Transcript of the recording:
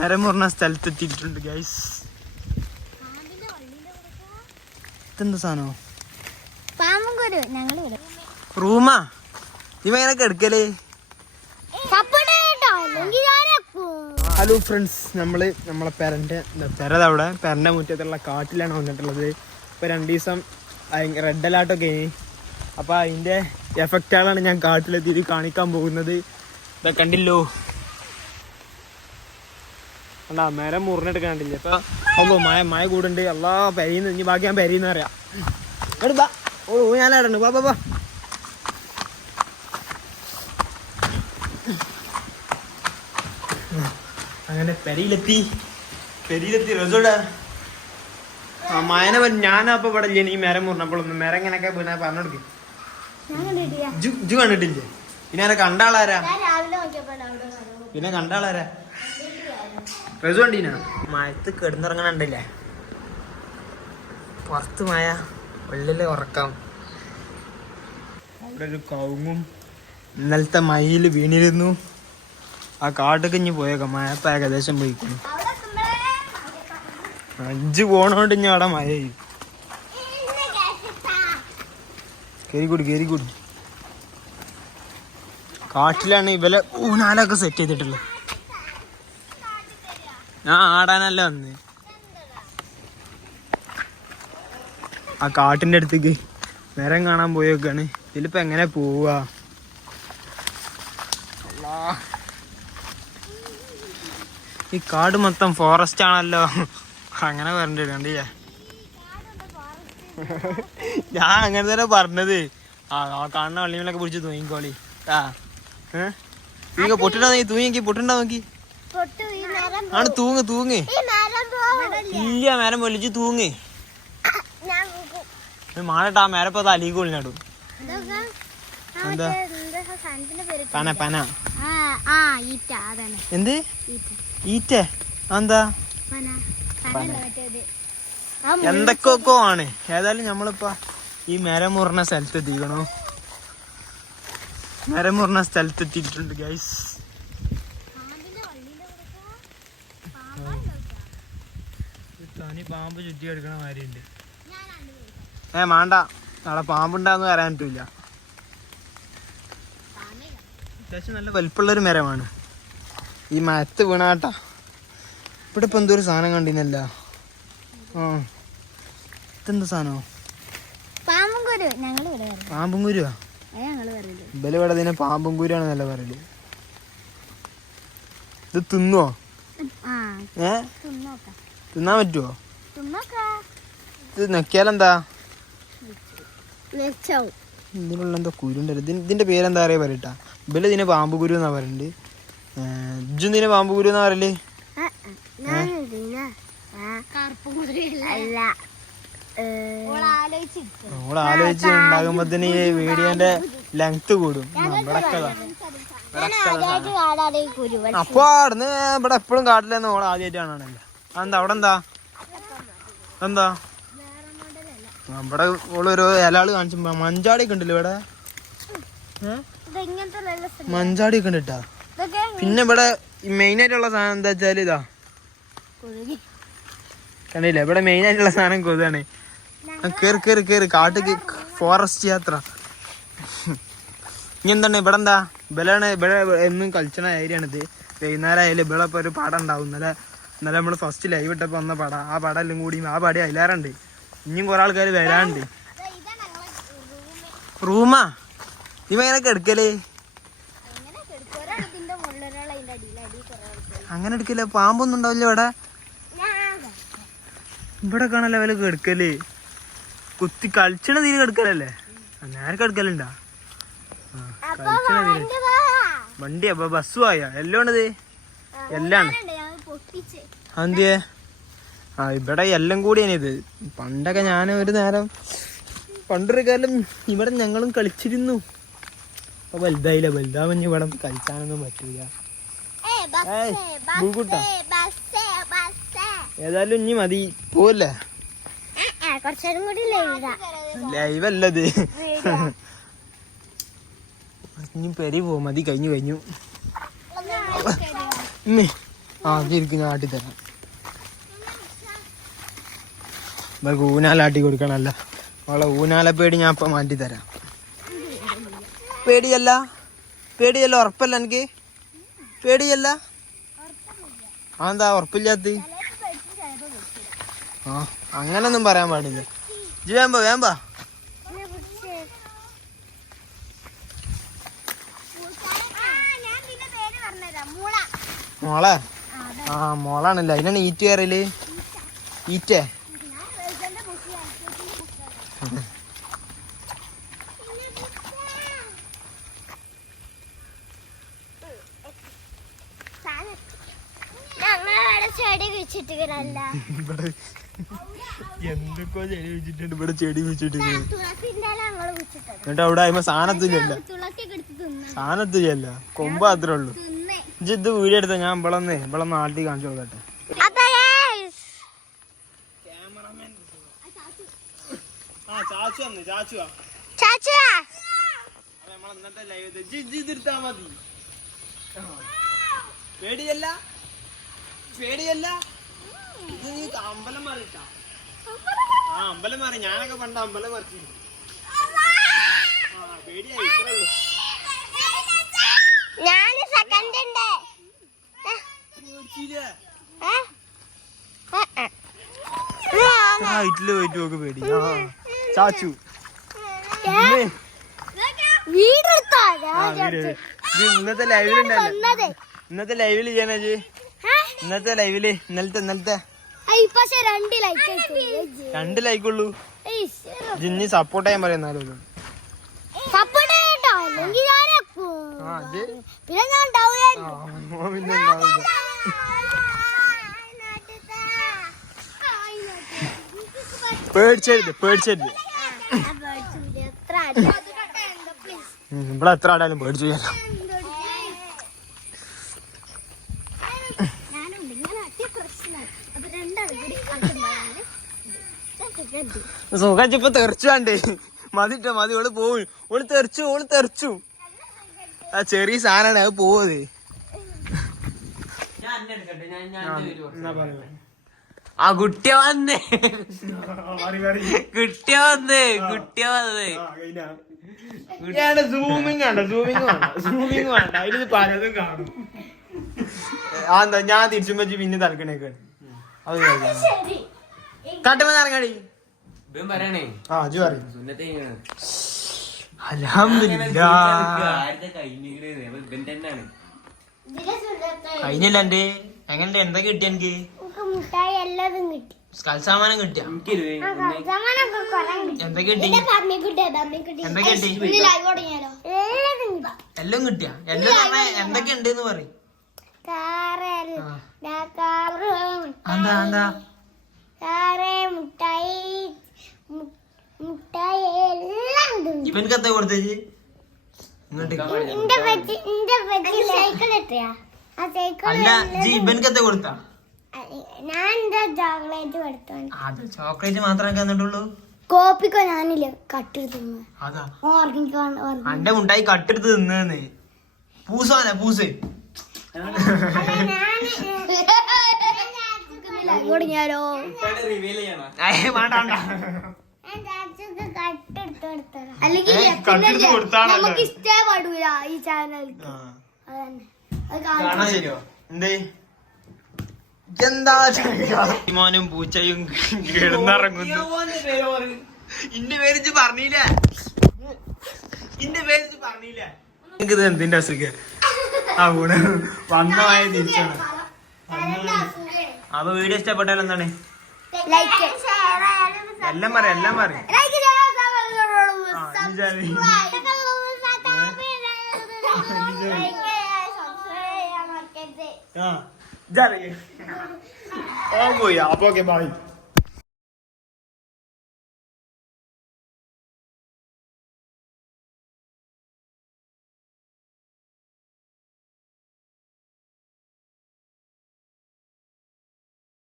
മരം മുറിഞ്ഞ സ്ഥലത്തെത്തിയിട്ടുണ്ട് ഗൈസ്. ഇതെന്താ സാധനോ? റൂമാ? ഇവ എങ്ങനെ കിടക്കല്? ഹലോ ഫ്രണ്ട്സ്, നമ്മളെ പെരന്റെ മുറ്റത്തുള്ള കാട്ടിലാണ് വന്നിട്ടുള്ളത്. ഇപ്പൊ 2 ദിവസം റെഡ് അലേർട്ടൊക്കെ ആയി. അപ്പൊ അതിന്റെ എഫക്റ്റുകളാണ് ഞാൻ കാട്ടിലെത്തി കാണിക്കാൻ പോകുന്നത്. ഇതൊക്കെ കണ്ടില്ലോ, അല്ല മരം മുറിഞ്ഞിട്ട് കണ്ടില്ല. ഇപ്പൊ മഴ കൂടുണ്ട്. എല്ലാ പെരീന്ന് ഇനി ബാക്കി ഞാൻ പെരീന്ന് അറിയാം. ഞാനാടണ്ട് ബാ. അങ്ങനെ പെരിയിലെത്തി റെസോർട്ട് മയനെ ഞാനപ്പോ ഇവിടെ ഇല്ല. ഈ മരം മുറിഞ്ഞപ്പോഴൊന്നും മരം ഇങ്ങനൊക്കെ പിന്നെ പറഞ്ഞു കൊടുക്കും. ജു കണ്ടിട്ടില്ലേ? പിന്നെ കണ്ടാളാരാ? റെസോർട്ടീനാ മയത്ത് കിടന്നിറങ്ങണുണ്ടല്ലേ? പുറത്ത് മഴ, ഉള്ളില് ഉറക്കാം. ഇവിടെ ഒരു കവുങ്ങും ഇന്നലത്തെ മയിൽ വീണിരുന്നു. ആ കാട്ടൊക്കെ ഇഞ്ഞ് പോയേക്കാം. മഴപ്പ ഏകദേശം പോയിക്കുന്നു. 5 പോണോണ്ട് ഇനി അവിടെ മഴ ചെയ്യും. കേറിക്കൂടി കാട്ടിലാണ് ഇവലെ ഊനാലൊക്കെ സെറ്റ് ചെയ്തിട്ടുള്ളത്. ഞാൻ ആടാനല്ല വന്ന്. ആ കാട്ടിന്റെ അടുത്തേക്ക് മരം കാണാൻ പോയേക്കാണ്. ഇതിലിപ്പോ എങ്ങനെ പോവാ? ഈ കാട് മൊത്തം ഫോറസ്റ്റ് ആണല്ലോ. അങ്ങനെ പറഞ്ഞിട്ട് കണ്ടില്ലേ? ഞാൻ അങ്ങനെ തന്നെ പറഞ്ഞത്. ആ കാണുന്ന വള്ളിമേലൊക്കെ പിടിച്ച് തൂങ്ങിക്കോളി. പൊട്ടുണ്ടാ തൂങ്ങി പൊട്ടുണ്ടാ നോക്കി. ആണ് തൂങ്ങ്. ഇല്ല മരം പൊലിച്ച് തൂങ്ങ്. മാണട്ടാ മേരപ്പോ തലീക്കൊള്ളിനാടും. എന്താ പന എന്ത് ഈറ്റ? എന്താ എന്തൊക്കെ ആണ്. ഏതായാലും നമ്മളിപ്പോ ഈ മരം മുറിഞ്ഞ സ്ഥലത്തെത്തിയിട്ടുണ്ട് ഗൈസ്. തനി പാമ്പ് ചുറ്റി എടുക്കണ മാതിരിയുണ്ട്. മാണ്ട, നാളെ പാമ്പുണ്ടാന്ന് പറയാൻ പറ്റൂല. അത്യാവശ്യം നല്ല വലിപ്പമുള്ളൊരു മരമാണ്. ഈ മരത്ത് വീണാട്ടാ. ഇവിടെ ഇപ്പൊ എന്തോ ഒരു സാധനം കണ്ടിനല്ല. ഇതെന്താ സാധനോ? പാമ്പും കുരുവാ? ഇവല് ഇവിടെ ഇതിനെ പാമ്പും കുരുവാണെന്നല്ല പറയല്. ഇത് തിന്നോ? തിന്നാൻ പറ്റുവോ? ഇത് നക്കിയാലെന്താ? ഇതിനുള്ള എന്തോ കുരുണ്ടല്ലോ. ഇതിന്റെ പേരെന്താ പറയാ പറയട്ടാ. ഇവല് ഇതിനെ പാമ്പ് കുരു എന്നാ പറയണ്ട്. ഇതിനെ പാമ്പ് കുരു എന്നാ പറയല്? ഓളാലോചിച്ച് ഉണ്ടാകുമ്പോത്തിന് ഈ വീഡിയോന്റെ ലെങ്ത് കൂടും. അപ്പൊ അവിടുന്ന് ഇവിടെ എപ്പോഴും കാട്ടിലെന്ന് ഓള ആദ്യമായിട്ടാണല്ലോ. അതെന്താ അവിടെ എന്താ ഇവിടെ ഓളൊരു ഇലാള് കാണിച്ചു. മഞ്ചാടിയൊക്കെ ഉണ്ടല്ലോ ഇവിടെ. മഞ്ചാടിയൊക്കെ ഉണ്ട് കേട്ടാ. പിന്നെ ഇവിടെ മെയിൻ ആയിട്ടുള്ള സാധനം എന്താ വെച്ചാല് ഇതാ കണ്ടില്ല. ഇവിടെ മെയിൻ ആയിട്ടുള്ള സാധനം കൊതാണ്. കേറി കാട്ടിക്ക് ഫോറസ്റ്റ് യാത്ര. ഇനി എന്താണ് ഇവിടെ എന്താ ഇവിടെ എന്നും കളിച്ചണ ഏരിയ ആണിത്. വൈകുന്നേരം ആയാലും ഇവിടെ ഇപ്പൊ ഒരു പടം ഉണ്ടാവും. ഇന്നലെ നമ്മള് ഫസ്റ്റ് ലൈവ് ഇട്ടപ്പോ വന്ന പടം. ആ പടം എല്ലാം കൂടി ആ പടി അതിലേറുണ്ട്. ഇനിയും കുറെ ആൾക്കാർ വരാനുണ്ട്. റൂമാ? ഇവ എങ്ങനെ കിടക്കല്? അങ്ങനെ എടുക്കല്ലേ? പാമ്പൊന്നും ഉണ്ടാവില്ല ഇവിടെ? ഇവിടെ കാണല്ലേ വില കിടക്കല്? കുത്തി കളിച്ചണ തീരെ കിടക്കലല്ലേ? നേരെ കിടക്കലുണ്ടാ? വണ്ടി അപ്പൊ ബസ്സും ആയ എല്ലാം ഉണ്ടത്. എല്ലാം എന്തിയേ? ഇവിടെ എല്ലാം കൂടിയാണ് ഇത്. പണ്ടൊക്കെ ഞാൻ ഒരു നേരം പണ്ടൊരു കാലം ഇവിടെ ഞങ്ങളും കളിച്ചിരുന്നു. അപ്പൊ വലുതാവുമ്പോ ഇവിടെ കളിച്ചാനൊന്നും പറ്റൂല. ഏതായാലും ഇനി മതി പോവല്ലേ? ലൈവല്ലത്. ഇനി പെരി പോ, മതി. കഴിഞ്ഞു ആ ഇരിക്കും, ഞാൻ ആട്ടിത്തരാം. ഊനാലാട്ടി കൊടുക്കണല്ല, അവളെ ഊനാലപ്പേടി ഞാൻ ഇപ്പൊ മാറ്റിത്തരാം. പേടിയല്ല, പേടിയല്ല, ഉറപ്പല്ല എനിക്ക്, പേടിയല്ല. അതെന്താ ഉറപ്പില്ലാത്ത? ആ അങ്ങനൊന്നും പറയാൻ പാടില്ല. ഇജ്ജ് വേമ്പ വേമ്പ. മോളെ ആ മോളാണല്ലോ, അതിനാണ് ഈറ്റ് കയറല്. ഈറ്റേ എന്തൊക്കെ ചെടി വെച്ചിട്ടുണ്ട് ഇവിടെ, ചെടി വെച്ചിട്ടുണ്ട്. എന്നിട്ട് അവിടെ ആയുമ്പോ സാധനത്തില്ല, സാധനത്തില്ല, കൊമ്പ് മാത്രേ ഉള്ളൂ. ഇജ്ജ് ഇത് വീഡിയോ എടുത്ത ഞാൻ ഇവിടെ നാട്ടിൽ കാണിച്ചു കൊടുക്കട്ടെ. പേടിയല്ല, പേടിയല്ല. അമ്പലം മാറിട്ടാ, ആ അമ്പലം മാറി. ഞാനൊക്കെ പണ്ട് അമ്പലം മറിച്ചു. പേടിയായി, ഇത്രേ ഉള്ളൂ. ഹൈറ്റില് പോയിട്ട് നോക്ക് പേടി. ചാച്ചു ഇന്നത്തെ ലൈവിലുണ്ടല്ലോ, ഇന്നത്തെ ലൈവില് ചെയ്യാനാ ജി, ഇന്നത്തെ ലൈവില് ഇന്നലത്തെ 2 ലൈക്കുള്ളൂ. ജിന്നി സപ്പോർട്ട് ചെയ്യാൻ പറയുന്നാലും പേടിച്ചരുത്, പേടിച്ചരുത്. ഇവിടെ എത്ര ആടാലും പേടിച്ചു. സുഖിപ്പോ തെറിച്ചാണ്ടേ, മതിട്ടോ മതി, ഓള് പോവും, ഓള് തെറിച്ചു. ആ ചെറിയ സാധനമാണ്, അത് പോവത്. ആ കുട്ടിയ വന്നേ, കുട്ടിയ വന്നേ. സൂമിങ് വേണ്ട, സൂമിങ് വേണ്ട, അതിൽ പലതും കാണും. എന്താ ഞാൻ തിരിച്ചുമ്പോ പിന്നെ തലക്കണേക്കാണ്. അത് കാട്ടുമ്പോ ഇറങ്ങാടി. ആ ജു പറയും. കഴിഞ്ഞില്ല എന്റെ എങ്ങനെ എന്തൊക്കെ കിട്ടിയ എനിക്ക്? കൽസാമാനം കിട്ടിയ എന്തൊക്കെ കിട്ടി? എന്തൊക്കെ കിട്ടി? എല്ലാം കിട്ടിയ? എല്ലാം പറഞ്ഞ എന്തൊക്കെ ഉണ്ട് പറയും. എന്താ ഇവൻക്ക് കൊടുത്തേച്ച് അല്ല ജി ഇവൻക്ക് കൊടുത്താ? ചോക്ലേറ്റ് മാത്രമേ തന്നിട്ടുള്ളൂ. കോപ്പിക്കോ ഞാനില്ല കട്ടെടുത്ത്. അതാ അന്റെ മുട്ടായി കട്ടെടുത്ത് തിന്നേന്ന്. പൂസാന പൂസ് കൊടുങ്ങാലോ അല്ലെങ്കിൽ നമുക്ക് ഇഷ്ടപ്പെടൂല ഈ ചാനലിക്ക്. എന്താ മോനും പൂച്ചയും കിടന്നിറങ്ങുന്നു. ഇന്റെ പേര് പറഞ്ഞില്ലേ, എനിക്കിത് എന്തിന്റെ അസുഖം? ആ ഗുണ വന്നമായ തിരിച്ചാണ്. അപ്പൊ വീഡിയോ ഇഷ്ടപ്പെട്ടാൽ എന്താണ്? എല്ലാം പറയും. പോയി അപ്പൊ ഓക്കെ ബൈ.